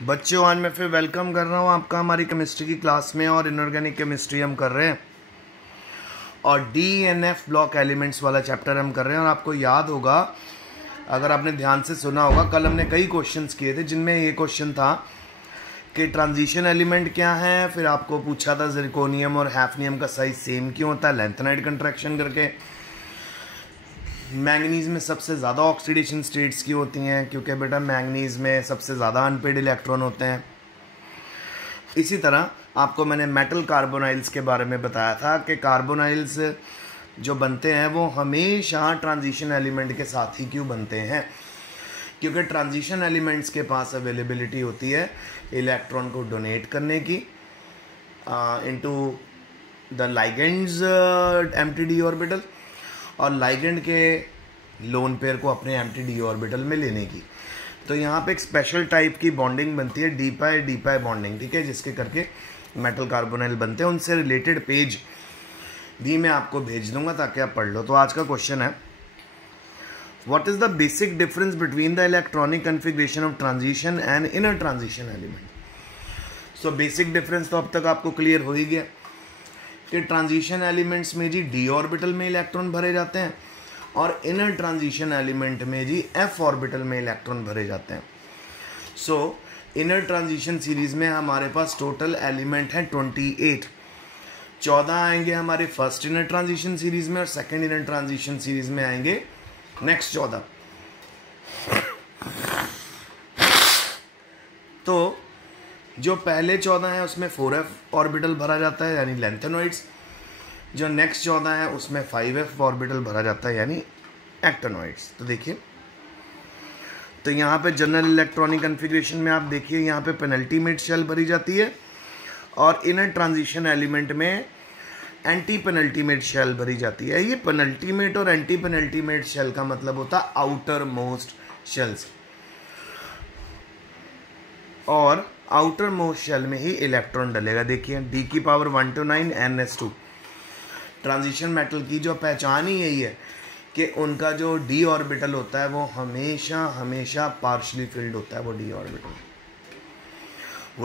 बच्चों, आज मैं फिर वेलकम कर रहा हूँ आपका हमारी केमिस्ट्री की क्लास में। और इनऑर्गेनिक केमिस्ट्री हम कर रहे हैं और DNF ब्लॉक एलिमेंट्स वाला चैप्टर हम कर रहे हैं। और आपको याद होगा, अगर आपने ध्यान से सुना होगा, कल हमने कई क्वेश्चंस किए थे जिनमें ये क्वेश्चन था कि ट्रांजिशन एलिमेंट क्या है। फिर आपको पूछा था जिरकोनियम और हैफनियम का साइज सेम क्यों होता है, लैंथेनाइड कंट्रैक्शन करके। मैंगनीज में सबसे ज़्यादा ऑक्सीडेशन स्टेट्स की होती हैं क्योंकि बेटा मैंगनीज में सबसे ज़्यादा अनपेड इलेक्ट्रॉन होते हैं। इसी तरह आपको मैंने मेटल कार्बोनाइल्स के बारे में बताया था कि कार्बोनाइल्स जो बनते हैं वो हमेशा ट्रांजिशन एलिमेंट के साथ ही क्यों बनते हैं, क्योंकि ट्रांजिशन एलिमेंट्स के पास अवेलेबिलिटी होती है इलेक्ट्रॉन को डोनेट करने की into the ligands empty D orbital, और लाइगेंड के लोन पेयर को अपने एम्प्टी डी ऑर्बिटल में लेने की। तो यहाँ पे एक स्पेशल टाइप की बॉन्डिंग बनती है, डी पाई बॉन्डिंग, ठीक है, जिसके करके मेटल कार्बोनाइल बनते हैं। उनसे रिलेटेड पेज भी मैं आपको भेज दूंगा ताकि आप पढ़ लो। तो आज का क्वेश्चन है, what is the basic difference between the electronic configuration of transition and inner transition element. So basic difference तो अब तक आपको क्लियर हो ही गया कि ट्रांजिशन एलिमेंट्स में जी डी ऑर्बिटल में इलेक्ट्रॉन भरे जाते हैं और इनर ट्रांजिशन एलिमेंट में जी एफ ऑर्बिटल में इलेक्ट्रॉन भरे जाते हैं। सो इनर ट्रांजिशन सीरीज में हमारे पास टोटल एलिमेंट है 28। 14 आएंगे हमारे फर्स्ट इनर ट्रांजिशन सीरीज में और सेकंड इनर ट्रांजिशन सीरीज में आएंगे नेक्स्ट 14। तो जो पहले 14 है उसमें 4f ऑर्बिटल भरा जाता है यानी लैंथेनॉइड्स। जो नेक्स्ट 14 है उसमें 5f ऑर्बिटल भरा जाता है यानी एक्टिनॉइड्स। तो देखिए, तो यहाँ पे जनरल इलेक्ट्रॉनिक कन्फिग्रेशन में आप देखिए, यहाँ पे पेनल्टीमेट शेल भरी जाती है और इनर ट्रांजिशन एलिमेंट में एंटी पेनल्टीमेट शेल भरी जाती है। ये पेनल्टीमेट और एंटी पेनल्टीमेट शेल का मतलब होता है आउटर मोस्ट शेल्स, और आउटर मोस्ट शेल में ही इलेक्ट्रॉन डलेगा। देखिए D⁻1 to 9 NS2। Transition metal की जो पहचान ही यही है कि उनका जो डी ऑर्बिटल होता है वो हमेशा हमेशा पार्शली फिल्ड होता है। वो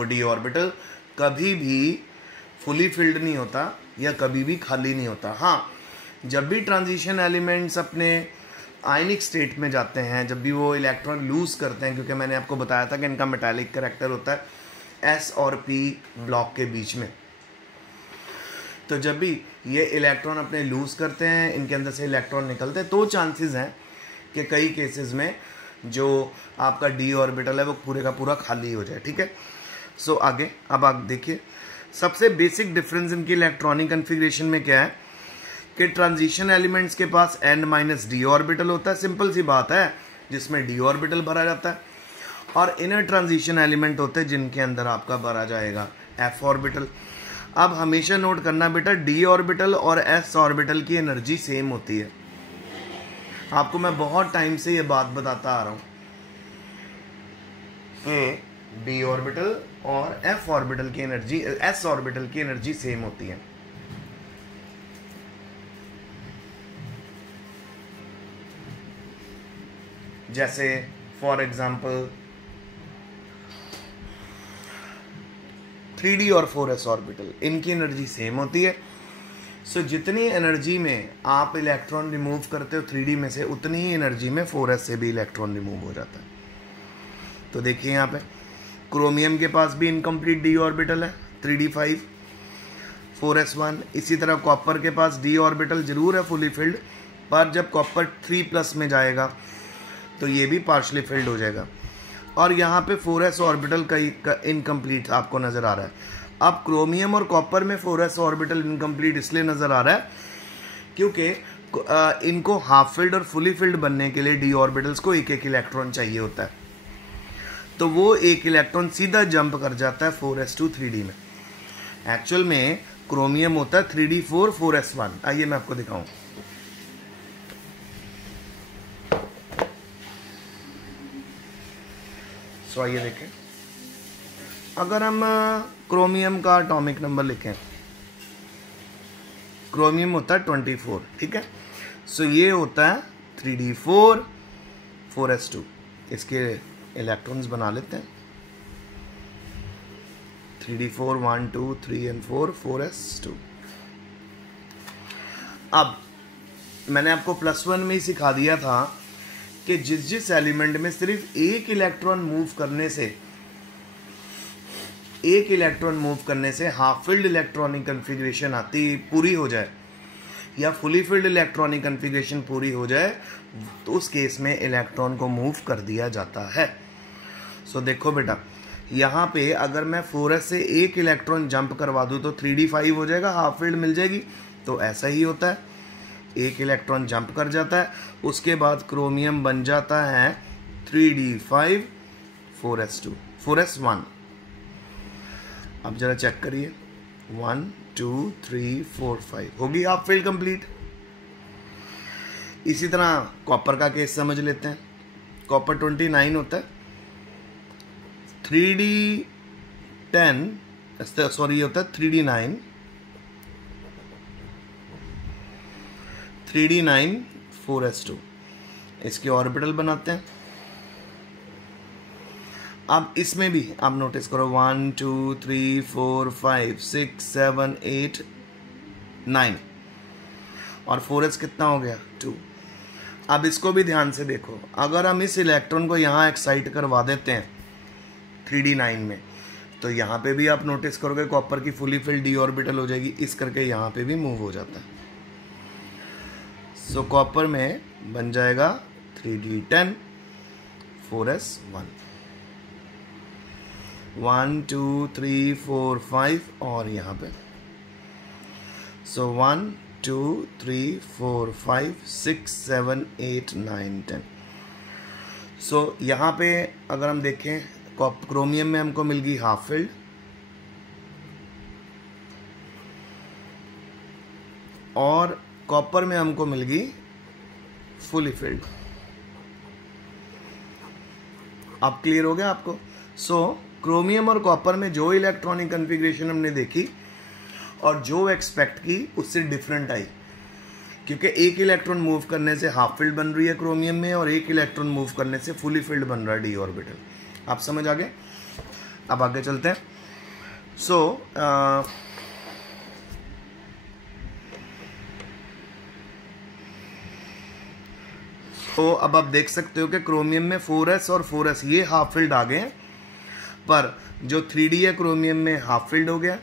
डी ऑर्बिटल कभी भी फुली फिल्ड नहीं होता या कभी भी खाली नहीं होता। हाँ, जब भी ट्रांजिशन एलिमेंट्स अपने आयनिक स्टेट में जाते हैं, जब भी वो इलेक्ट्रॉन लूज करते हैं, क्योंकि मैंने आपको बताया था कि इनका मेटालिक करैक्टर होता है S और P ब्लॉक के बीच में। तो जब भी ये इलेक्ट्रॉन अपने लूज करते हैं, इनके अंदर से इलेक्ट्रॉन निकलते हैं, तो चांसेस हैं कि कई केसेस में जो आपका डी ऑर्बिटल है वो पूरे का पूरा खाली हो जाए। ठीक है, सो आगे अब आप देखिए, सबसे बेसिक डिफरेंस इनकी इलेक्ट्रॉनिक कन्फिग्रेशन में क्या है कि ट्रांजिशन एलिमेंट्स के पास n-d ऑर्बिटल होता है, सिंपल सी बात है, जिसमें डी ऑर्बिटल भरा जाता है। और इनर ट्रांजिशन एलिमेंट होते हैं जिनके अंदर आपका भरा जाएगा f ऑर्बिटल। अब हमेशा नोट करना बेटा, डी ऑर्बिटल और s ऑर्बिटल की एनर्जी सेम होती है। आपको मैं बहुत टाइम से ये बात बताता आ रहा हूँ कि डी ऑर्बिटल और f ऑर्बिटल की एनर्जी, s ऑर्बिटल की एनर्जी सेम होती है। जैसे फॉर एग्जाम्पल 3d और 4s ऑर्बिटल, इनकी एनर्जी सेम होती है। सो जितनी एनर्जी में आप इलेक्ट्रॉन रिमूव करते हो 3d में से, उतनी ही एनर्जी में 4s से भी इलेक्ट्रॉन रिमूव हो जाता है। तो देखिए यहाँ पे क्रोमियम के पास भी इनकम्प्लीट डी ऑर्बिटल है 3d5 4s1। इसी तरह कॉपर के पास डी ऑर्बिटल जरूर है फुली फिल्ड, पर जब कॉपर 3+ में जाएगा तो ये भी पार्शली फिल्ड हो जाएगा। और यहाँ पे 4s ऑर्बिटल का इनकम्प्लीट आपको नज़र आ रहा है। अब क्रोमियम और कॉपर में 4s ऑर्बिटल इनकम्प्लीट इसलिए नज़र आ रहा है क्योंकि इनको हाफ फिल्ड और फुली फिल्ड बनने के लिए डी ऑर्बिटल्स को एक एक इलेक्ट्रॉन चाहिए होता है। तो वो एक इलेक्ट्रॉन सीधा जंप कर जाता है 4s to 3d में। एक्चुअल में क्रोमियम होता है 3d4 4s1। आइए मैं आपको दिखाऊं। तो आइए देखें, अगर हम क्रोमियम का एटॉमिक नंबर लिखें, क्रोमियम होता है 24, ठीक है। सो ये होता है 3d4 4s2। इसके इलेक्ट्रॉन्स बना लेते हैं। 3d4 1 2 3 and 4 4s2। अब मैंने आपको +1 में ही सिखा दिया था कि जिस एलिमेंट में सिर्फ एक इलेक्ट्रॉन मूव करने से हाफ फिल्ड इलेक्ट्रॉनिक कन्फिग्रेशन आती पूरी हो जाए या फुली फिल्ड इलेक्ट्रॉनिक कन्फिग्रेशन पूरी हो जाए, तो उस केस में इलेक्ट्रॉन को मूव कर दिया जाता है। सो देखो बेटा, यहाँ पे अगर मैं 4s से एक इलेक्ट्रॉन जंप करवा दूँ तो 3d5 हो जाएगा, हाफ फील्ड मिल जाएगी। तो ऐसा ही होता है, एक इलेक्ट्रॉन जंप कर जाता है, उसके बाद क्रोमियम बन जाता है 3d5 4s1। अब जरा चेक करिए, 1 2 3 4 5 होगी हाफ फील्ड कंप्लीट। इसी तरह कॉपर का केस समझ लेते हैं। कॉपर 29 होता है, 3d10 सॉरी होता है 3d9 4s2। इसके ऑर्बिटल बनाते हैं। अब इसमें भी आप नोटिस करो 1 2 3 4 5 6 7 8 9 और 4s कितना हो गया 2। अब इसको भी ध्यान से देखो, अगर हम इस इलेक्ट्रॉन को यहाँ एक्साइट करवा देते हैं 3d9 में, तो यहाँ पे भी आप नोटिस करोगे कॉपर की फुली फिल्ड डी ऑर्बिटल हो जाएगी, इस करके यहाँ पे भी मूव हो जाता है। सो कॉपर में बन जाएगा 3d10 4s1 1 2 3 4 5 और यहाँ पे सो 1 2 3 4 5 6 7 8 9 10। सो यहाँ पे अगर हम देखें क्रोमियम में हमको मिल गई हाफ फील्ड और कॉपर में हमको मिल गई फुली फील्ड। अब क्लियर हो गया आपको। सो क्रोमियम और कॉपर में जो इलेक्ट्रॉनिक कन्फिग्रेशन हमने देखी और जो एक्सपेक्ट की उससे डिफरेंट आई, क्योंकि एक इलेक्ट्रॉन मूव करने से हाफ फील्ड बन रही है क्रोमियम में और एक इलेक्ट्रॉन मूव करने से फुली फील्ड बन रहा है डी ऑर्बिटल। आप समझ आ गए। अब आगे चलते हैं। तो अब आप देख सकते हो कि क्रोमियम में 4s और 4s ये हाफ फील्ड आ गए हैं, पर जो 3d है क्रोमियम में हाफ फील्ड हो गया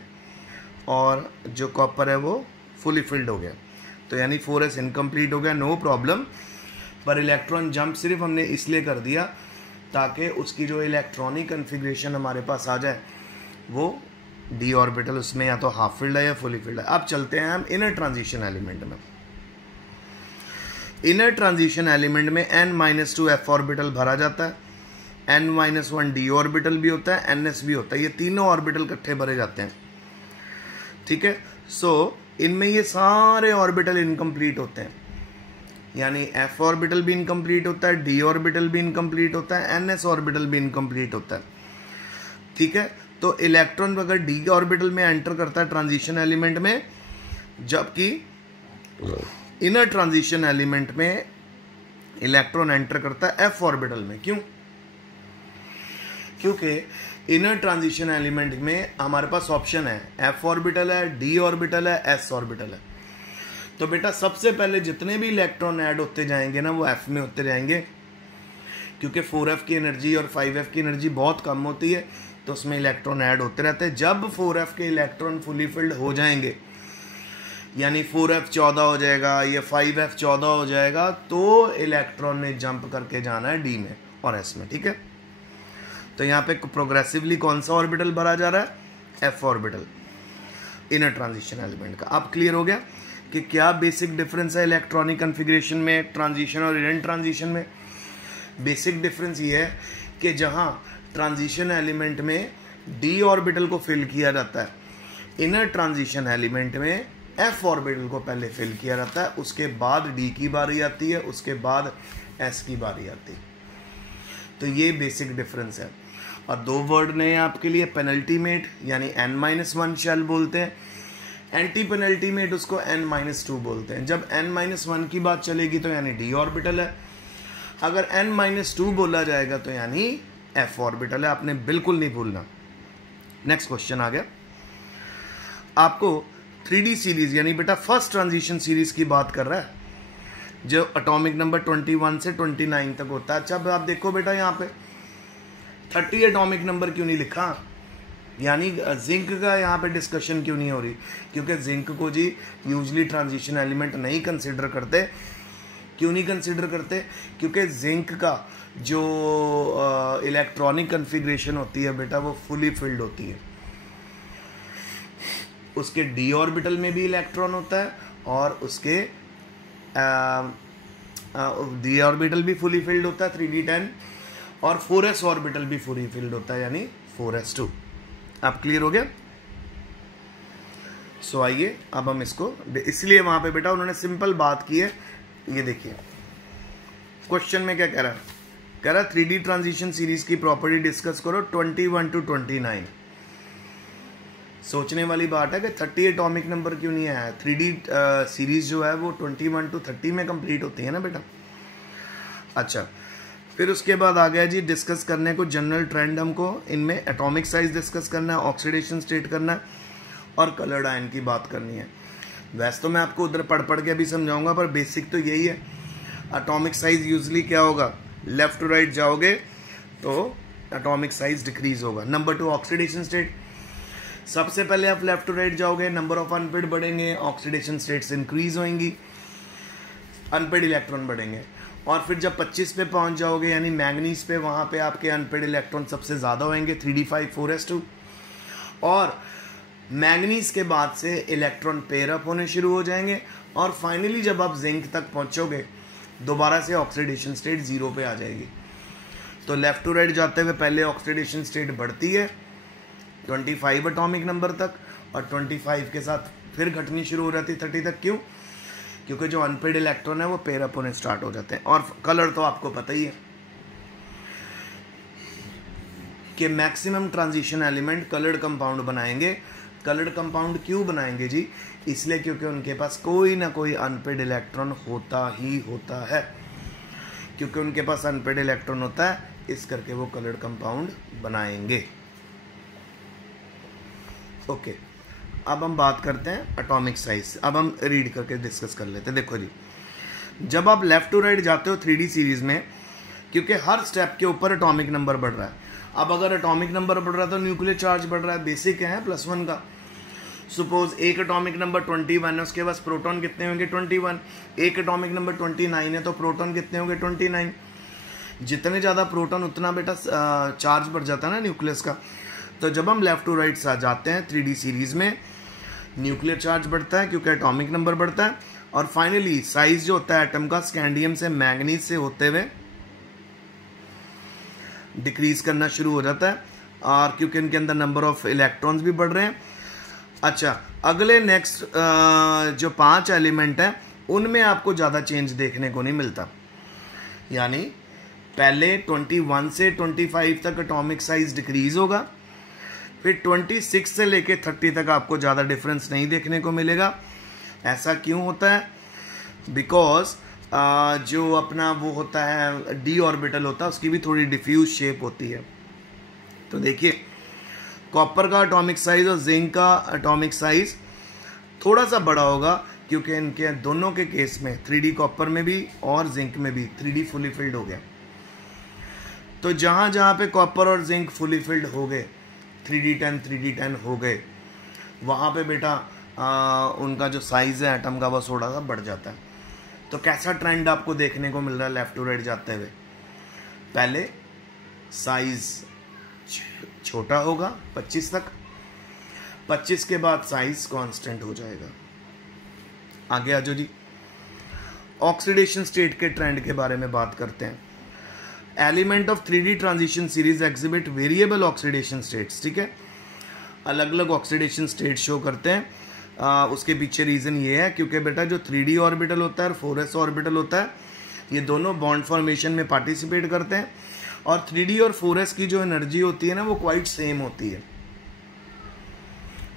और जो कॉपर है वो फुली फील्ड हो गया। तो यानी 4s इनकम्प्लीट हो गया, नो प्रॉब्लम। पर इलेक्ट्रॉन जंप सिर्फ हमने इसलिए कर दिया ताकि उसकी जो इलेक्ट्रॉनिक कन्फिग्रेशन हमारे पास आ जाए वो डी ऑर्बिटल उसमें या तो हाफ फील्ड है या फुली फील्ड है। अब चलते हैं हम इनर ट्रांजिशन एलिमेंट में। इनर ट्रांजिशन एलिमेंट में n-2 f ऑर्बिटल भरा जाता है, n-1 d ऑर्बिटल भी होता है, ns भी होता है। ये तीनों ऑर्बिटल इकट्ठे भरे जाते हैं, ठीक है। सो इनमें ये सारे ऑर्बिटल इनकम्प्लीट होते हैं, यानी f ऑर्बिटल भी इनकम्प्लीट होता है, d ऑर्बिटल भी इनकम्प्लीट होता है, ns ऑर्बिटल भी इनकम्प्लीट होता है, ठीक है। तो इलेक्ट्रॉन अगर d ऑर्बिटल में एंटर करता है ट्रांजिशन एलिमेंट में, जबकि इनर ट्रांजिशन एलिमेंट में इलेक्ट्रॉन एंटर करता है f ऑर्बिटल में। क्यों? क्योंकि इनर ट्रांजिशन एलिमेंट में हमारे पास ऑप्शन है, f ऑर्बिटल है, d ऑर्बिटल है, s ऑर्बिटल है। तो बेटा सबसे पहले जितने भी इलेक्ट्रॉन ऐड होते जाएंगे ना वो f में होते जाएंगे, क्योंकि 4f की एनर्जी और 5f की एनर्जी बहुत कम होती है, तो उसमें इलेक्ट्रॉन ऐड होते रहते हैं। जब 4f के इलेक्ट्रॉन फुली फिल्ड हो जाएंगे, यानी 4f 14 हो जाएगा, ये 5f 14 हो जाएगा, तो इलेक्ट्रॉन ने जंप करके जाना है d में और s में, ठीक है। तो यहाँ पे प्रोग्रेसिवली कौन सा ऑर्बिटल भरा जा रहा है? f orbital inner transition element का। अब क्लियर हो गया कि क्या बेसिक डिफरेंस है इलेक्ट्रॉनिक कन्फिग्रेशन में ट्रांजिशन और इनर ट्रांजिशन में। बेसिक डिफरेंस ये है कि जहाँ ट्रांजिशन एलिमेंट में d ऑर्बिटल को फिल किया जाता है, इनर ट्रांजिशन एलिमेंट में f ऑर्बिटल को पहले फिल किया जाता है, उसके बाद d की बारी आती है, उसके बाद s की बारी आती है। तो ये बेसिक डिफरेंस है। और दो वर्ड नए आपके लिए, पेनल्टीमेट यानी n-1 शेल बोलते हैं, एंटी पेनल्टीमेट उसको n-2 बोलते हैं। जब n-1 की बात चलेगी तो यानी d ऑर्बिटल है, अगर n-2 बोला जाएगा तो यानी f ऑर्बिटल है। आपने बिल्कुल नहीं भूलना, नेक्स्ट क्वेश्चन आ गया, आपको 3D सीरीज यानी बेटा फर्स्ट ट्रांजिशन सीरीज की बात कर रहा है, जो एटॉमिक नंबर 21 से 29 तक होता है। अच्छा अब आप देखो बेटा यहाँ पे 30 एटॉमिक नंबर क्यों नहीं लिखा, यानी जिंक का यहाँ पे डिस्कशन क्यों नहीं हो रही, क्योंकि जिंक को जी यूजली ट्रांजिशन एलिमेंट नहीं कंसिडर करते। क्यों नहीं कंसिडर करते, क्योंकि जिंक का जो इलेक्ट्रॉनिक कन्फिग्रेशन होती है बेटा वो फुली फिल्ड होती है, उसके डी ऑर्बिटल में भी इलेक्ट्रॉन होता है और उसके डी ऑर्बिटल भी फुली फिल्ड होता है 3d10, और 4s ऑर्बिटल भी फुली फिल्ड होता है यानी 4s2। आप क्लियर हो गया? सो आइए अब हम इसको, इसलिए वहां पे बेटा उन्होंने सिंपल बात की है। ये देखिए क्वेश्चन में क्या कह रहा है, कह रहा है 3D ट्रांजिशन सीरीज की प्रॉपर्टी डिस्कस करो 21 to 29। सोचने वाली बात है कि 30 एटॉमिक नंबर क्यों नहीं आया। 3D सीरीज जो है वो 21 to 30 में कंप्लीट होती है ना बेटा। अच्छा फिर उसके बाद आ गया जी डिस्कस करने को जनरल ट्रेंड, हमको इनमें एटॉमिक साइज डिस्कस करना है, ऑक्सीडेशन स्टेट करना है और कलर्ड आयन की बात करनी है। वैसे तो मैं आपको उधर पढ़ के अभी समझाऊंगा, पर बेसिक तो यही है। एटॉमिक साइज यूजली क्या होगा, लेफ्ट टू राइट जाओगे तो एटॉमिक साइज डिक्रीज होगा। नंबर 2 ऑक्सीडेशन स्टेट, सबसे पहले आप लेफ्ट टू राइट जाओगे, नंबर ऑफ अनपेड बढ़ेंगे, ऑक्सीडेशन स्टेट्स इंक्रीज होंगी, अनपेड इलेक्ट्रॉन बढ़ेंगे। और फिर जब 25 पे पहुंच जाओगे यानी मैंगनीज पे, वहाँ पे आपके अनपेड इलेक्ट्रॉन सबसे ज़्यादा होंगे 3d5 4s2, और मैंगनीज के बाद से इलेक्ट्रॉन पेयर अप होने शुरू हो जाएंगे, और फाइनली जब आप जिंक तक पहुँचोगे दोबारा से ऑक्सीडेशन स्टेट 0 पे आ जाएगी। तो लेफ्ट टू राइट जाते हुए पहले ऑक्सीडेशन स्टेट बढ़ती है 25 एटॉमिक नंबर तक, और 25 के साथ फिर घटनी शुरू हो जाती है 30 तक। क्यों? क्योंकि जो अनपेड इलेक्ट्रॉन है वो पेयर अप होने स्टार्ट हो जाते हैं। और कलर तो आपको पता ही है कि maximum transition element coloured compound बनाएंगे। कलर्ड कंपाउंड क्यों बनाएंगे जी? इसलिए क्योंकि उनके पास कोई ना कोई अनपेड इलेक्ट्रॉन होता ही होता है। क्योंकि उनके पास अनपेड इलेक्ट्रॉन होता है इस करके वो कलर्ड कंपाउंड बनाएंगे। ओके अब हम बात करते हैं एटॉमिक साइज। अब हम रीड करके डिस्कस कर लेते हैं। देखो जी, जब आप लेफ्ट टू राइट जाते हो 3D सीरीज में, क्योंकि हर स्टेप के ऊपर एटॉमिक नंबर बढ़ रहा है। अब अगर एटॉमिक नंबर बढ़ रहा है तो न्यूक्लियर चार्ज बढ़ रहा है, बेसिक है +1 का। सपोज एक एटॉमिक नंबर 21 है, उसके पास प्रोटॉन कितने होंगे 21। एक एटॉमिक नंबर 29 है तो प्रोटॉन कितने होंगे 29। जितने ज़्यादा प्रोटॉन उतना बेटा चार्ज बढ़ जाता है ना न्यूक्लियस का। तो जब हम लेफ्ट टू राइट जाते हैं 3D सीरीज में, न्यूक्लियर चार्ज बढ़ता है क्योंकि एटॉमिक नंबर बढ़ता है, और फाइनली साइज जो होता है एटम का स्कैंडियम से मैंगनीज से होते हुए डिक्रीज करना शुरू हो जाता है, और क्योंकि इनके अंदर नंबर ऑफ इलेक्ट्रॉन्स भी बढ़ रहे हैं। अच्छा अगले नेक्स्ट जो 5 एलिमेंट हैं उनमें आपको ज़्यादा चेंज देखने को नहीं मिलता। यानी पहले 21 से 25 तक एटॉमिक साइज डिक्रीज होगा, फिर 26 से लेके 30 तक आपको ज़्यादा डिफरेंस नहीं देखने को मिलेगा। ऐसा क्यों होता है? बिकॉज जो अपना वो होता है डी ऑर्बिटल होता है उसकी भी थोड़ी डिफ्यूज शेप होती है। तो देखिए कॉपर का एटॉमिक साइज और जिंक का एटॉमिक साइज थोड़ा सा बड़ा होगा, क्योंकि इनके दोनों के केस में 3D कॉपर में भी और जिंक में भी 3D फुली फिल्ड हो गया। तो जहाँ जहाँ पे कॉपर और जिंक फुली फिल्ड हो गए 3d10 हो गए, वहाँ पे बेटा उनका जो साइज़ है एटम का वो थोड़ा सा बढ़ जाता है। तो कैसा ट्रेंड आपको देखने को मिल रहा है लेफ्ट टू राइट जाते हुए? पहले साइज छोटा होगा 25 तक, 25 के बाद साइज कांस्टेंट हो जाएगा। आगे आ जाओ जी, ऑक्सीडेशन स्टेट के ट्रेंड के बारे में बात करते हैं। Element of 3D transition series exhibit variable oxidation states. ठीक है, अलग अलग ऑक्सीडेशन स्टेट शो करते हैं। उसके पीछे रीज़न ये है क्योंकि बेटा जो 3D ऑर्बिटल होता है और 4s ऑर्बिटल होता है, ये दोनों बॉन्ड फॉर्मेशन में पार्टिसिपेट करते हैं, और 3D और 4s की जो एनर्जी होती है ना वो क्वाइट सेम होती है।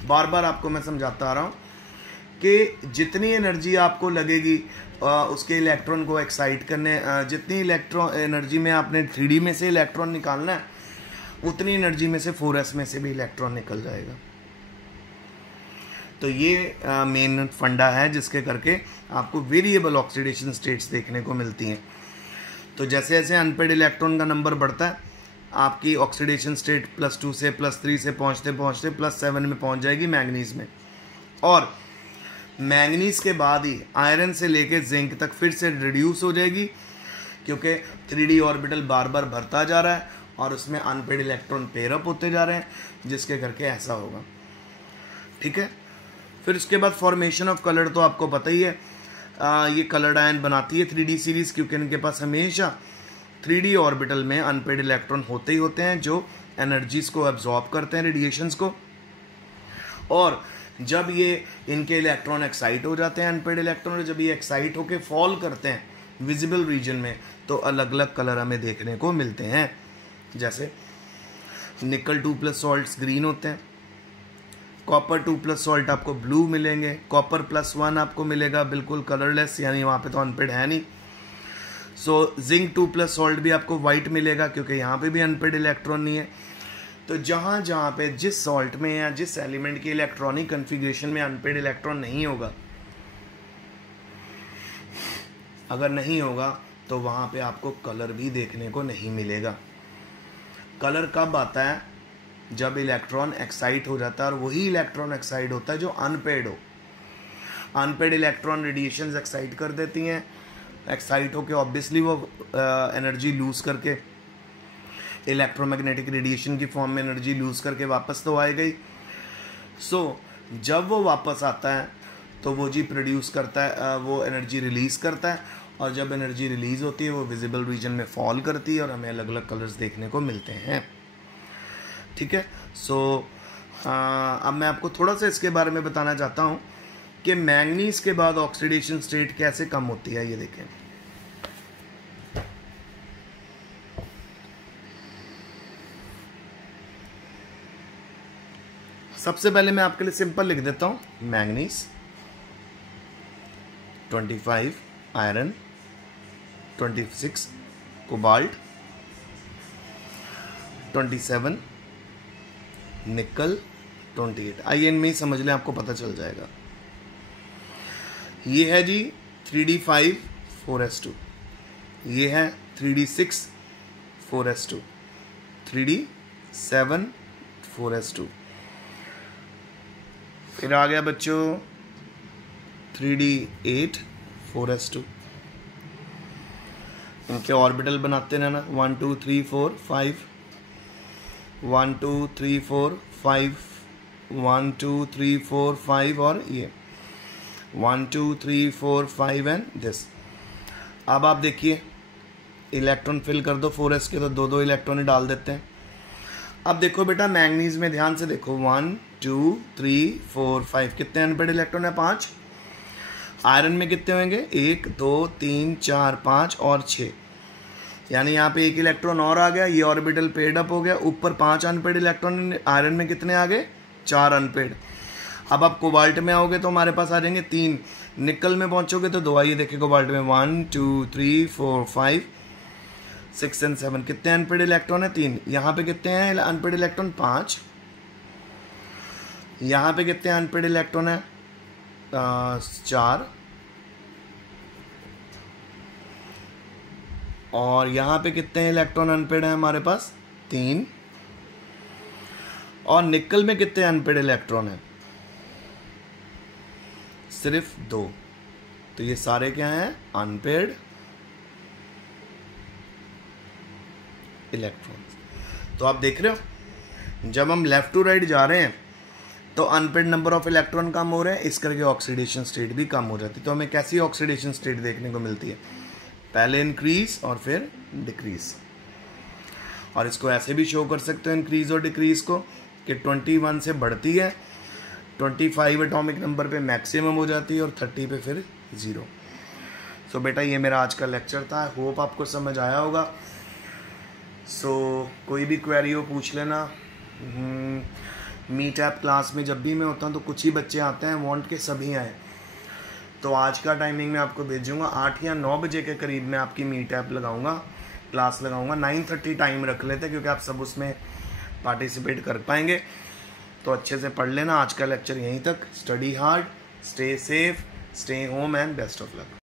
बार बार आपको मैं समझाता आ रहा हूँ कि जितनी एनर्जी आपको लगेगी उसके इलेक्ट्रॉन को एक्साइट करने, जितनी इलेक्ट्रॉन एनर्जी में आपने 3D में से इलेक्ट्रॉन निकालना है उतनी एनर्जी में से 4s में से भी इलेक्ट्रॉन निकल जाएगा। तो ये मेन फंडा है जिसके करके आपको वेरिएबल ऑक्सीडेशन स्टेट्स देखने को मिलती हैं। तो जैसे जैसे अनपेड इलेक्ट्रॉन का नंबर बढ़ता है, आपकी ऑक्सीडेशन स्टेट +2 से +3 से पहुँचते पहुँचते +7 में पहुँच जाएगी मैंगनीज में। और मैंगनीज के बाद ही आयरन से लेके जिंक तक फिर से रिड्यूस हो जाएगी, क्योंकि 3d ऑर्बिटल बार बार भरता जा रहा है और उसमें अनपेड इलेक्ट्रॉन पेयर अप होते जा रहे हैं, जिसके करके ऐसा होगा। ठीक है। फिर उसके बाद फॉर्मेशन ऑफ कलर तो आपको पता ही है, ये कलर्ड आयन बनाती है 3d सीरीज, क्योंकि इनके पास हमेशा 3d ऑर्बिटल में अनपेड इलेक्ट्रॉन होते ही होते हैं जो एनर्जीज को एब्जॉर्ब करते हैं, रेडिएशंस को। और जब ये इनके इलेक्ट्रॉन एक्साइट हो जाते हैं अनपेड इलेक्ट्रॉन, जब ये एक्साइट होकर फॉल करते हैं विजिबल रीजन में, तो अलग अलग कलर हमें देखने को मिलते हैं। जैसे निकल 2+ सॉल्ट्स ग्रीन होते हैं, कॉपर 2+ सॉल्ट आपको ब्लू मिलेंगे, कॉपर +1 आपको मिलेगा बिल्कुल कलरलेस, यानी वहाँ पे तो अनपेड है नहीं। सो जिंक 2+ सॉल्ट भी आपको वाइट मिलेगा, क्योंकि यहाँ पे भी अनपेड इलेक्ट्रॉन नहीं है। तो जहाँ जहाँ पे जिस सॉल्ट में या जिस एलिमेंट की इलेक्ट्रॉनिक कन्फिग्रेशन में अनपेड इलेक्ट्रॉन नहीं होगा, अगर नहीं होगा तो वहाँ पे आपको कलर भी देखने को नहीं मिलेगा। कलर कब आता है? जब इलेक्ट्रॉन एक्साइट हो जाता है, और वही इलेक्ट्रॉन एक्साइट होता है जो अनपेड हो। अनपेड इलेक्ट्रॉन रेडिएशंस एक्साइट कर देती हैं, एक्साइट होकर ऑब्वियसली वो एनर्जी लूज करके इलेक्ट्रोमैग्नेटिक रेडिएशन की फॉर्म में एनर्जी लूज करके वापस तो आएगा ही। सो जब वो वापस आता है तो वो जी प्रोड्यूस करता है, वो एनर्जी रिलीज़ करता है, और जब एनर्जी रिलीज़ होती है वो विजिबल रीजन में फॉल करती है और हमें अलग अलग कलर्स देखने को मिलते हैं। ठीक है। सो अब मैं आपको थोड़ा सा इसके बारे में बताना चाहता हूँ कि मैंगनीज के बाद ऑक्सीडेशन स्टेट कैसे कम होती है। ये देखें, सबसे पहले मैं आपके लिए सिंपल लिख देता हूँ, मैंगनीज 25 आयरन 26 कोबाल्ट 27 निकल 28। आइए इनमें ही समझ लें, आपको पता चल जाएगा। ये है जी 3d5 4s2, ये है 3d6 4s2, 3d7 4s2, फिर आ गया बच्चों 3d8 4s2। इनके ऑर्बिटल बनाते रहना, 1 2 3 4 5, 1 2 3 4 5, 1 2 3 4 5, और ये 1 2 3 4 5 एंड दिस। अब आप देखिए इलेक्ट्रॉन फिल कर दो 4s के, तो दो दो इलेक्ट्रॉन ही डाल देते हैं। अब देखो बेटा मैंगनीज में ध्यान से देखो, 1 2 3 4 5, कितने अनपेड इलेक्ट्रॉन है? 5। आयरन में कितने होंगे? 1 2 3 4 5 और 6, यानी यहाँ पे एक इलेक्ट्रॉन और आ गया, ये ऑर्बिटल पेड अप हो गया, ऊपर 5 अनपेड इलेक्ट्रॉन। आयरन में कितने आ गए? 4 अनपेड। अब आप कोबाल्ट में आओगे तो हमारे पास आ जाएंगे 3, निकल में पहुंचोगे तो 2। आइए देखिए कोबाल्ट में 1 2 3 4 5 6 एंड 7, कितने अनपेड इलेक्ट्रॉन है? 3। यहाँ पे कितने हैं अनपेड इलेक्ट्रॉन? 5। यहाँ पे कितने अनपेड इलेक्ट्रॉन है? 4। और यहाँ पे कितने इलेक्ट्रॉन अनपेड है हमारे पास? 3। और निकल में कितने अनपेड इलेक्ट्रॉन है? सिर्फ 2। तो ये सारे क्या हैं? Unpaired electrons. तो आप देख रहे हो, जब हम लेफ्ट टू राइट जा रहे हैं तो अनपेड नंबर ऑफ इलेक्ट्रॉन कम हो रहे हैं, इस करके ऑक्सीडेशन स्टेट भी कम हो जाती है। तो हमें कैसी ऑक्सीडेशन स्टेट देखने को मिलती है? पहले इंक्रीज और फिर डिक्रीज। और इसको ऐसे भी शो कर सकते हो इंक्रीज और डिक्रीज को, कि 21 से बढ़ती है, 25 एटॉमिक नंबर पे मैक्सिमम हो जाती है, और 30 पे फिर 0। सो बेटा ये मेरा आज का लेक्चर था, होप आपको समझ आया होगा। सो कोई भी क्वेरी हो पूछ लेना। मीट ऐप क्लास में जब भी मैं होता हूँ तो कुछ ही बच्चे आते हैं, वांट के सभी आए। तो आज का टाइमिंग मैं आपको भेजूँगा 8 या 9 बजे के करीब में आपकी मीट ऐप लगाऊँगा, क्लास लगाऊँगा। 9:30 टाइम रख लेते, क्योंकि आप सब उसमें पार्टिसिपेट कर पाएंगे। तो अच्छे से पढ़ लेना। आज का लेक्चर यहीं तक। Study hard, stay safe, stay home and best of luck.